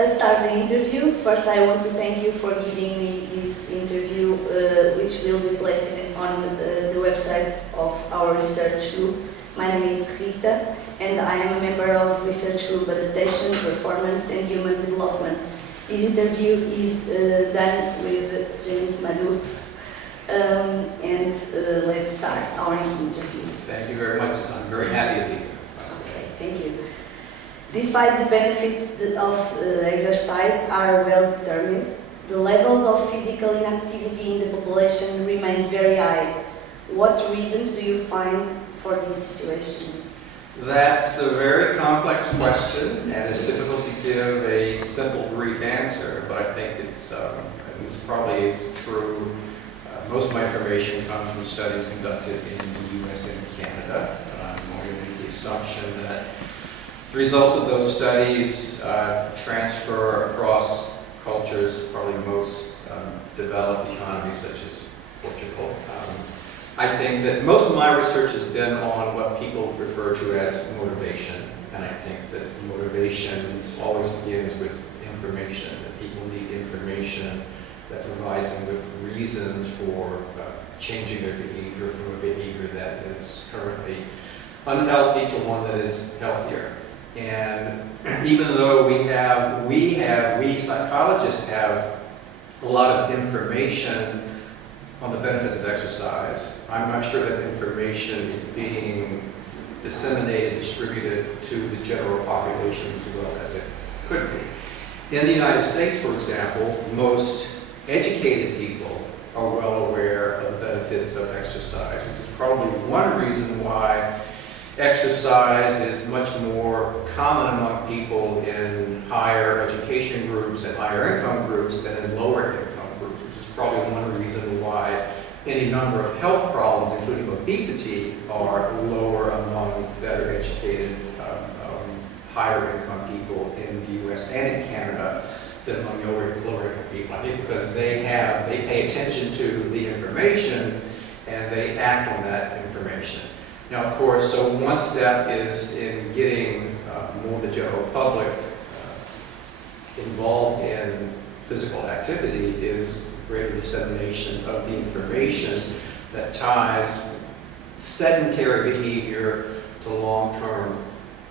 Let's start the interview. First, I want to thank you for giving me this interview, which will be placed on the website of our research group. My name is Rita, and I am a member of Research Group Adaptation, Performance and Human Development. This interview is done with Entrevista Maddux, and let's start our interview. Thank you very much. I'm very happy to be here. Okay, thank you. Despite the benefits of exercise are well determined, the levels of physical inactivity in the population remains very high. What reasons do you find for this situation? That's a very complex question, and it's difficult to give a simple, brief answer, but I think it's probably is true. Most of my information comes from studies conducted in the US and Canada. I'm going to make the assumption that the results of those studies transfer across cultures, probably most developed economies such as Portugal. I think that most of my research has been on what people refer to as motivation, and I think that motivation always begins with information, that people need information that provides them with reasons for changing their behavior from a behavior that is currently unhealthy to one that is healthier. And even though we psychologists have a lot of information on the benefits of exercise, I'm not sure that information is being disseminated, distributed to the general population as well as it could be. In the United States, for example, most educated people are well aware of the benefits of exercise, which is probably one reason why exercise is much more common among people in higher education groups and higher income groups than in lower income groups, which is probably one reason why any number of health problems, including obesity, are lower among better educated, higher income people in the US and in Canada than among lower income people. I think because they pay attention to the information and they act on that information. Now, of course, so one step is in getting more of the general public involved in physical activity is greater dissemination of the information that ties sedentary behavior to long-term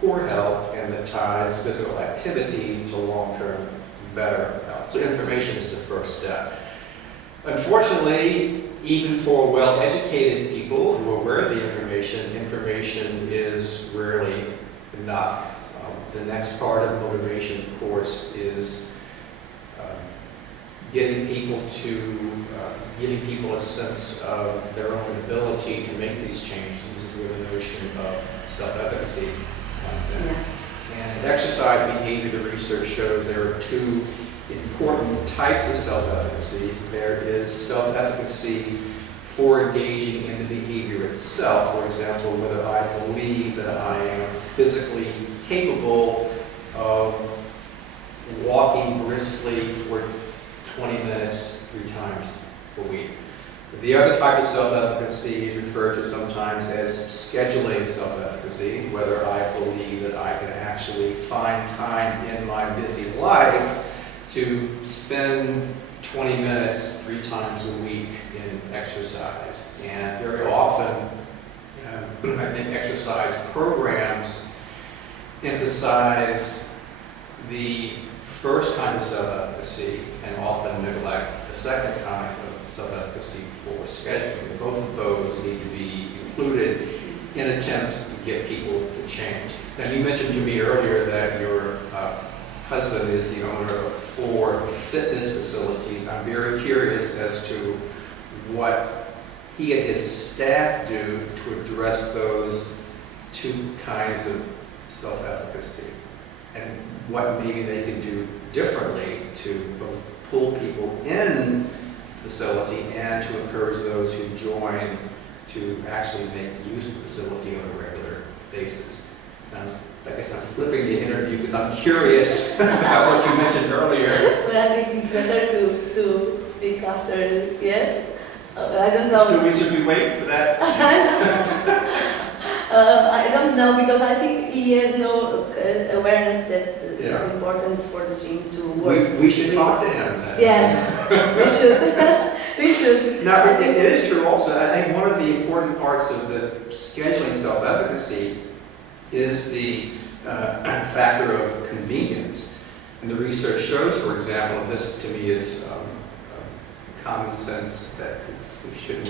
poor health and that ties physical activity to long-term better health. So information is the first step. Unfortunately, even for well-educated people who are aware of the information is rarely enough. The next part of motivation, of course, is giving people a sense of their own ability to make these changes. This is where the notion of self-efficacy comes in. And in exercise behavior, the research shows there are two important types of self-efficacy. There is self-efficacy for engaging in the behavior itself. For example, whether I believe that I am physically capable of walking briskly for 20 minutes 3 times a week. The other type of self-efficacy is referred to sometimes as scheduling self-efficacy, whether I believe that I can actually find time in my busy life to spend 20 minutes 3 times a week in exercise. And very often, I think exercise programs emphasize the first kind of self-efficacy and often neglect the second kind of self-efficacy for scheduling. Both of those need to be included in attempts to get people to change. Now, you mentioned to me earlier that your husband is the owner of 4 fitness facilities. I'm very curious as to what he and his staff do to address those 2 kinds of self-efficacy and what maybe they can do differently to both pull people in the facility and to encourage those who join to actually make use of the facility on a regular basis. I guess I'm flipping the interview because I'm curious about what you mentioned earlier. But I think it's better to speak after, yes? I don't know. Should we wait for that? I don't know, because I think he has no awareness that Yeah. it's important for the gym to work. We should talk to him then. Yes, we should. We should. Now, it is true also. I think one of the important parts of the scheduling self-efficacy is the factor of convenience. And the research shows, for example, and this to me is common sense that we shouldn't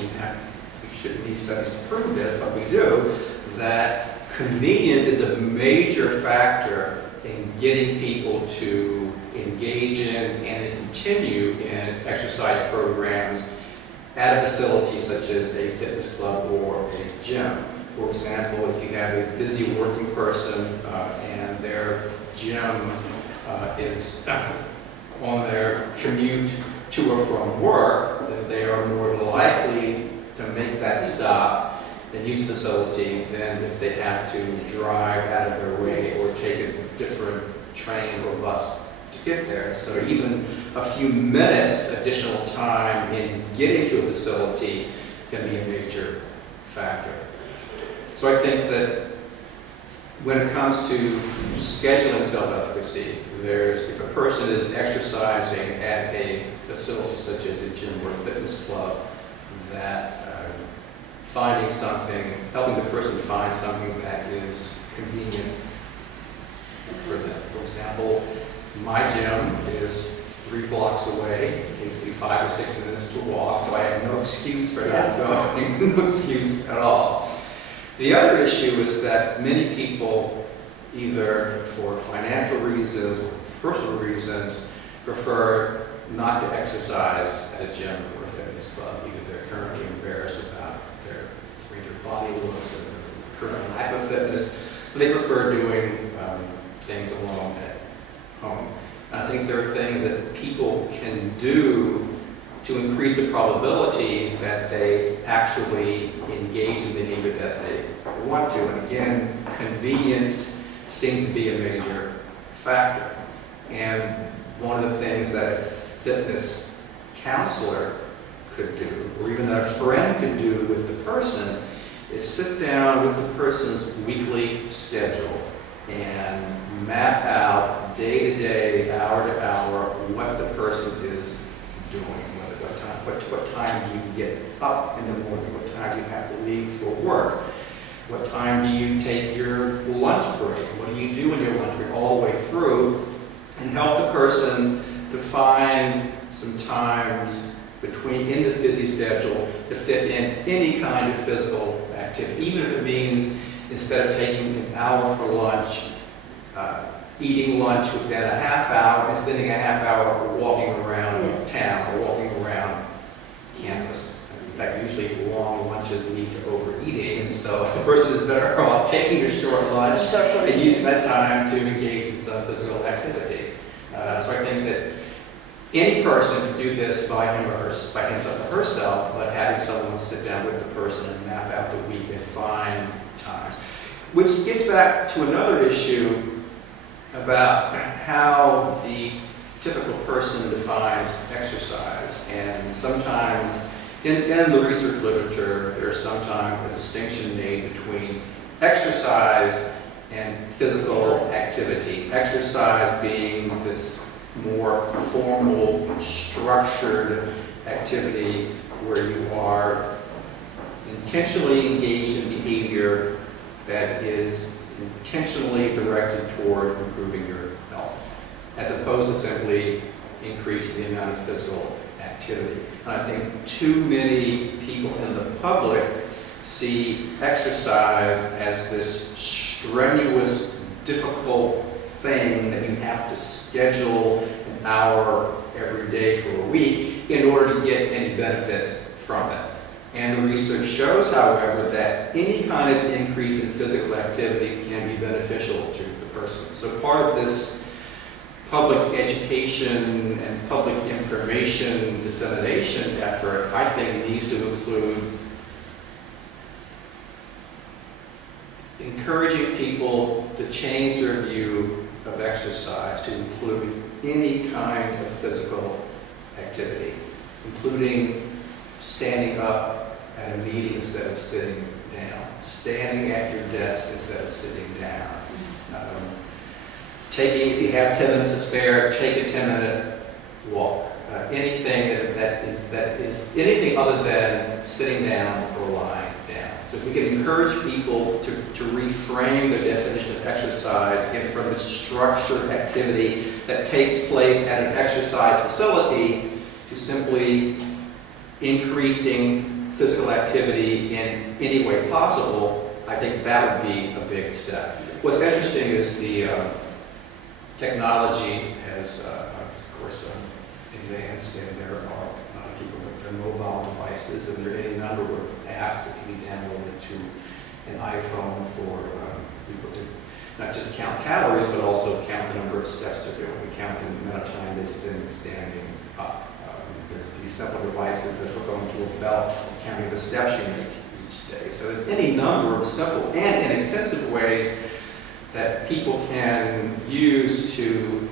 need studies to prove this, but we do, that convenience is a major factor in getting people to engage in and continue in exercise programs at a facility such as a fitness club or a gym. For example, if you have a busy working person and their gym is on their commute to or from work, then they are more likely to make that stop and use the facility than if they have to drive out of their way or take a different train or bus to get there. So even a few minutes additional time in getting to a facility can be a major factor. So I think that when it comes to scheduling self-efficacy, if a person is exercising at a facility such as a gym or a fitness club, that helping the person find something that is convenient for them. For example, my gym is 3 blocks away. It takes me 5 or 6 minutes to walk, so I have no excuse for not going, no excuse at all. The other issue is that many people, either for financial reasons or personal reasons, prefer not to exercise at a gym or a fitness club. Either they're currently embarrassed about their body looks or their current lack of fitness, so they prefer doing things alone at home. And I think there are things that people can do to increase the probability that they actually engage in the behavior that they want to. And again, convenience seems to be a major factor. And one of the things that a fitness counselor could do, or even that a friend could do with the person, is sit down with the person's weekly schedule and map out day to day, hour to hour, what the person is doing. What time do you get up in the morning? What time do you have to leave for work? What time do you take your lunch break? What do you do in your lunch break all the way through? And help the person to find some times in this busy schedule to fit in any kind of physical activity, even if it means instead of taking an hour for lunch, eating lunch within a half hour and spending a half hour walking around town or walking around campus. In fact, usually long lunches lead to overeating, and so the person is better off taking a short lunch and using that time to engage in some physical activity. So I think that any person can do this by himself or herself, but having someone sit down with the person and map out the week and find times. Which gets back to another issue about how the typical person defines exercise. And sometimes, in the research literature, there's sometimes a distinction made between exercise and physical activity. Exercise being this more formal, structured activity where you are intentionally engaged in behavior that is intentionally directed toward improving your health, as opposed to simply increasing the amount of physical activity. And I think too many people in the public see exercise as this strenuous, difficult thing that you have to schedule an hour every day for a week in order to get any benefits from it. And the research shows, however, that any kind of increase in physical activity can be beneficial to the person. So part of this public education and public information dissemination effort, I think, needs to include encouraging people to change their view of exercise to include any kind of physical activity, including standing up at a meeting instead of sitting down, standing at your desk instead of sitting down. If you have 10 minutes to spare, take a 10-minute walk. Anything that is anything other than sitting down or lying down. So if we can encourage people to reframe their definition of exercise, again, from the structured activity that takes place at an exercise facility to simply increasing physical activity in any way possible, I think that would be a big step. What's interesting is the technology has, of course, advanced, and there are a lot of people with their mobile devices, and there are any number of apps that can be downloaded to an iPhone for people to not just count calories, but also count the number of steps they're doing, count the amount of time they spend standing up. There's these simple devices that hook onto a belt for counting the steps you make each day. So there's any number of simple and inexpensive ways that people can use to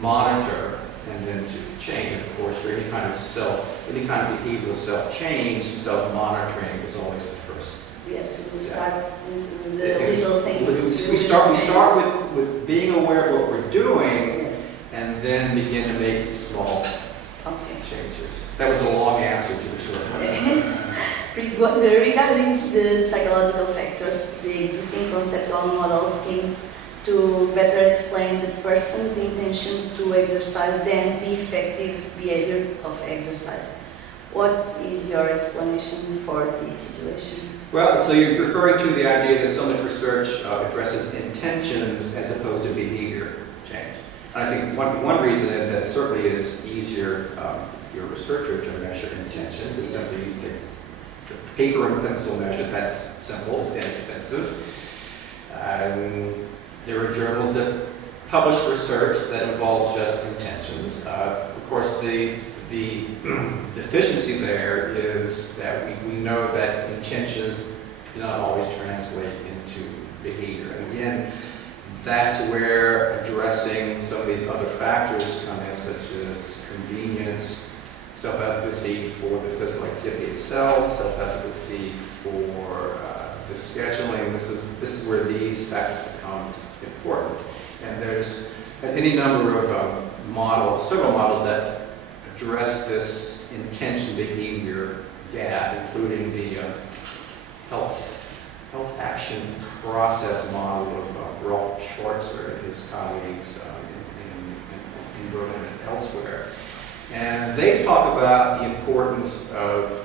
monitor and then to change. And of course, for any kind of behavioral self-change, self-monitoring is always the first. We have to start with the little things. We start with being aware of what we're doing, Yes. and then begin to make small changes. That was a long answer to a short question. Regarding the psychological factors, the existing conceptual model seems to better explain the person's intention to exercise than the effective behavior of exercise. What is your explanation for this situation? Well, so you're referring to the idea that so much research addresses intentions as opposed to behavior change. And I think one reason that it certainly is easier if you're a researcher to measure intentions is simply the paper and pencil method. That's simple, it's inexpensive. There are journals that publish research that involves just intentions. Of course, the deficiency there is that we know that intentions do not always translate into behavior. And again, that's where addressing some of these other factors come in, such as convenience, self-efficacy for the physical activity itself, self-efficacy for the scheduling. This is where these factors become important. And there's any number of several models that address this intention behavior gap, including the health action process model of Rolf Schwarzer and his colleagues in Berlin and elsewhere. And they talk about the importance of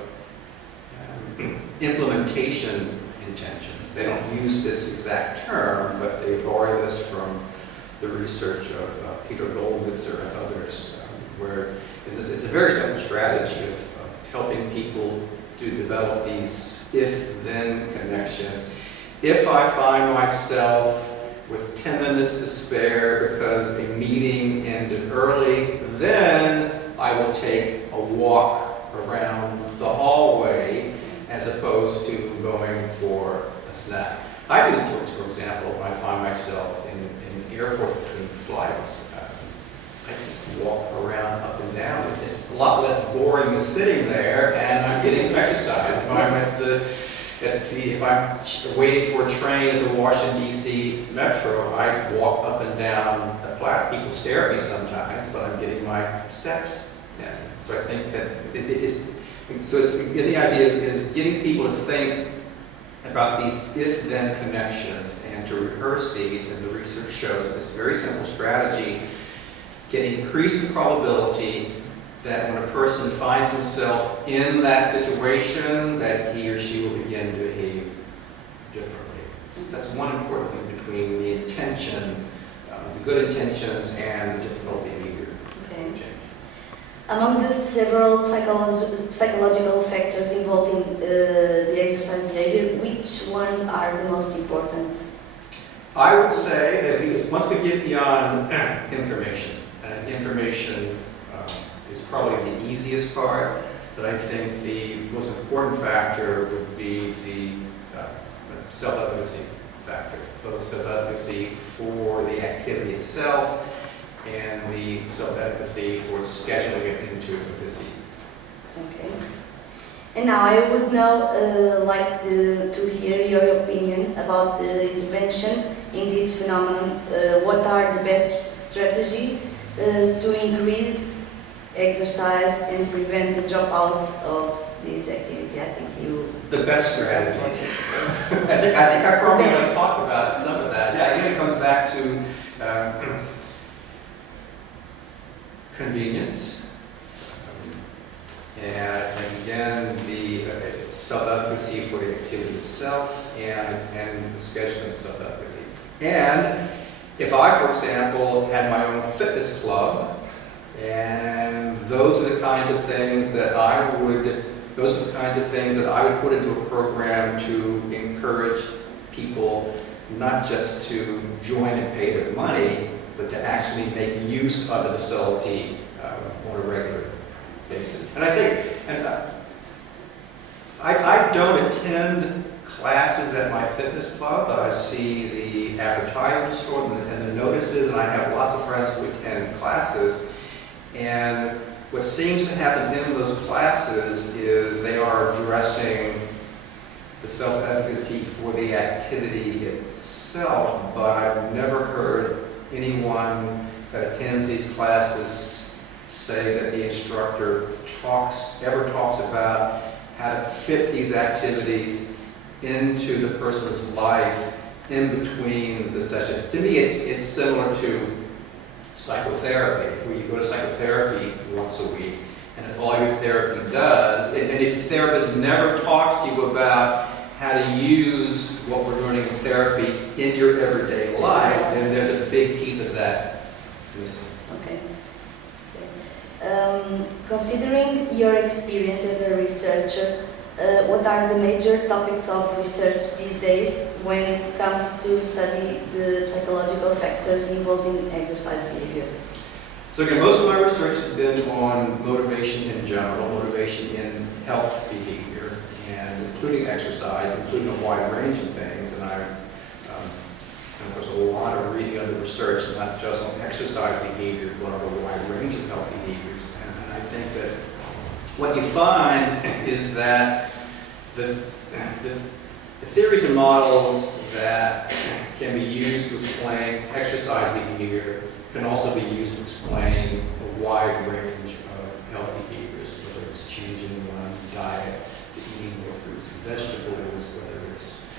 implementation intentions. They don't use this exact term, but they borrow this from the research of Peter Goldwitzer and others, where it's a very simple strategy of helping people to develop these if-then connections. If I find myself with 10 minutes to spare because a meeting ended early, then I will take a walk around the hallway as opposed to going for a snack. I do this, for example, when I find myself in an airport between flights. I just walk around up and down. It's a lot less boring than sitting there, and I'm getting some exercise. If I'm waiting for a train at the Washington, D.C. Metro, I walk up and down the platform. People stare at me sometimes, but I'm getting my steps in. So I think that the idea is getting people to think about these if-then connections and to rehearse these, and the research shows this very simple strategy can increase the probability that when a person finds himself in that situation, that he or she will begin to behave differently. That's one important thing between the intention, the good intentions, and the difficult behavior change. Among the several psychological factors involved in the exercise behavior, which one are the most important? I would say that once we get beyond information, information is probably the easiest part, but I think the most important factor would be the self-efficacy factor, both self-efficacy for the activity itself and the self-efficacy for scheduling it into a busy. Okay. And now I would now to hear your opinion about the intervention in this phenomenon. What are the best strategy to increase exercise and prevent the dropout of this activity? I think you... The best strategies. I think I probably have talked about some of that. Yeah, again, it comes back to convenience. And I think, again, the self-efficacy for the activity itself and the scheduling of self-efficacy. And if I, for example, had my own fitness club, and those are the kinds of things that I would put into a program to encourage people not just to join and pay their money, but to actually make use of the facility on a regular basis. And I think, I don't attend classes at my fitness club, but I see the advertisements for them and the notices, and I have lots of friends who attend classes. And what seems to happen in those classes is they are addressing the self-efficacy for the activity itself, but I've never heard anyone that attends these classes say that the instructor ever talks about how to fit these activities into the person's life in between the sessions. To me, it's similar to psychotherapy, where you go to psychotherapy once a week, and if all your therapy does, and if the therapist never talks to you about how to use what we're learning in therapy in your everyday life, then there's a big piece of that missing. Okay. Considering your experience as a researcher, what are the major topics of research these days when it comes to study the psychological factors involved in exercise behavior? So again, most of my research has been on motivation in general, motivation in health behavior, and including exercise, including a wide range of things. And there's a lot of reading of the research, not just on exercise behavior, but on a wide range of health behaviors. And I think that what you find is that the theories and models that can be used to explain exercise behavior can also be used to explain a wide range of health behaviors, whether it's changing one's diet to eating more fruits and vegetables, whether it's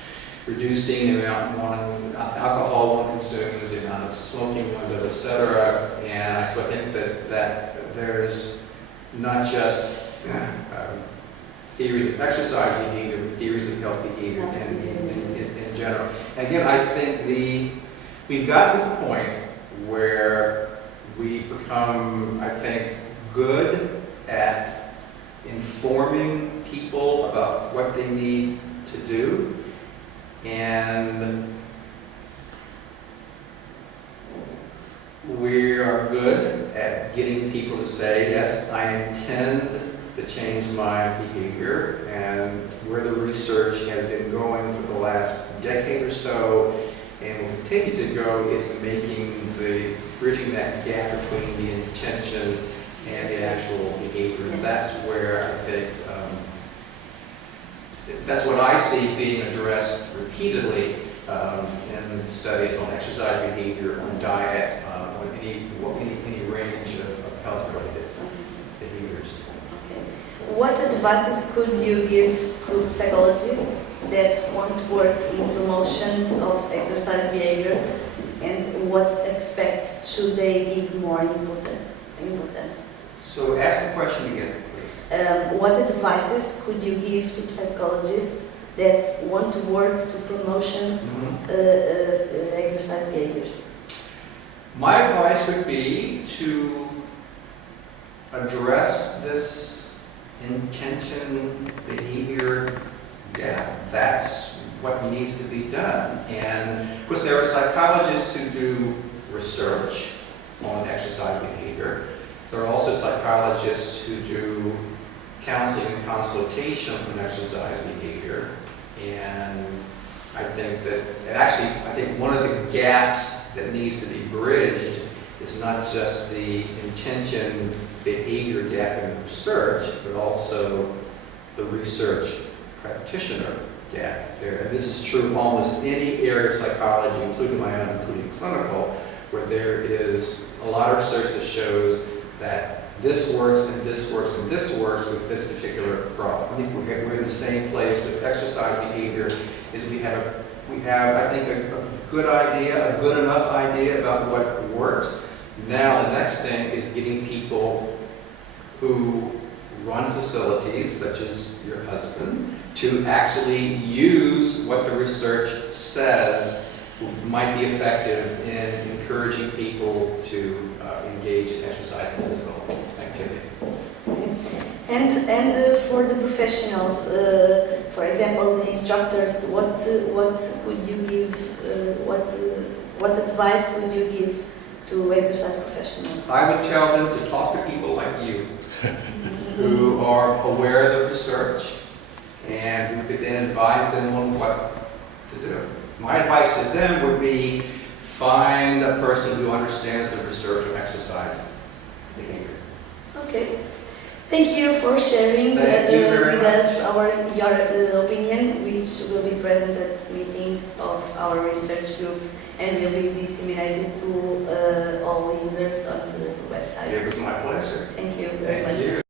reducing the amount of alcohol one consumes, the amount of smoking one does, etc. And so I think that there's not just theories of exercise behavior, but theories of health behavior in general. And again, I think we've gotten to the point where we become, I think, good at informing people about what they need to do, and we are good at getting people to say, yes, I intend to change my behavior, and where the research has been going for the last decade or so, and will continue to go, is bridging that gap between the intention and the actual behavior. That's where I think, that's what I see being addressed repeatedly in studies on exercise behavior, on diet, on any range of health-related behaviors. Okay. What advices could you give to psychologists that want to work in promotion of exercise behavior, and what aspects should they give more importance? So ask the question again, please. What advices could you give to psychologists that want to work to promotion exercise behaviors? My advice would be to address this intention behavior gap. That's what needs to be done. And of course, there are psychologists who do research on exercise behavior. There are also psychologists who do counseling and consultation on exercise behavior. And I think one of the gaps that needs to be bridged is not just the intention behavior gap in research, but also the research practitioner gap there. And this is true of almost any area of psychology, including my own, including clinical, where there is a lot of research that shows that this works and this works and this works with this particular problem. I think we're in the same place with exercise behavior. Is we have I think a good idea, a good enough idea about what works. Now the next thing is getting people who run facilities, such as your husband, to actually use what the research says might be effective in encouraging people to engage in exercise and physical activity. And for the professionals, for example, the instructors, what could you give? What advice would you give to exercise professionals? I would tell them to talk to people like you, who are aware of the research and who could then advise them on what to do. My advice to them would be find a person who understands the research on exercise behavior. Okay. Thank you for sharing Thank you very with much. us your opinion, which will be present at the meeting of our research group and will be disseminated to all users on the website. It was my pleasure. Thank you very much. Thank you.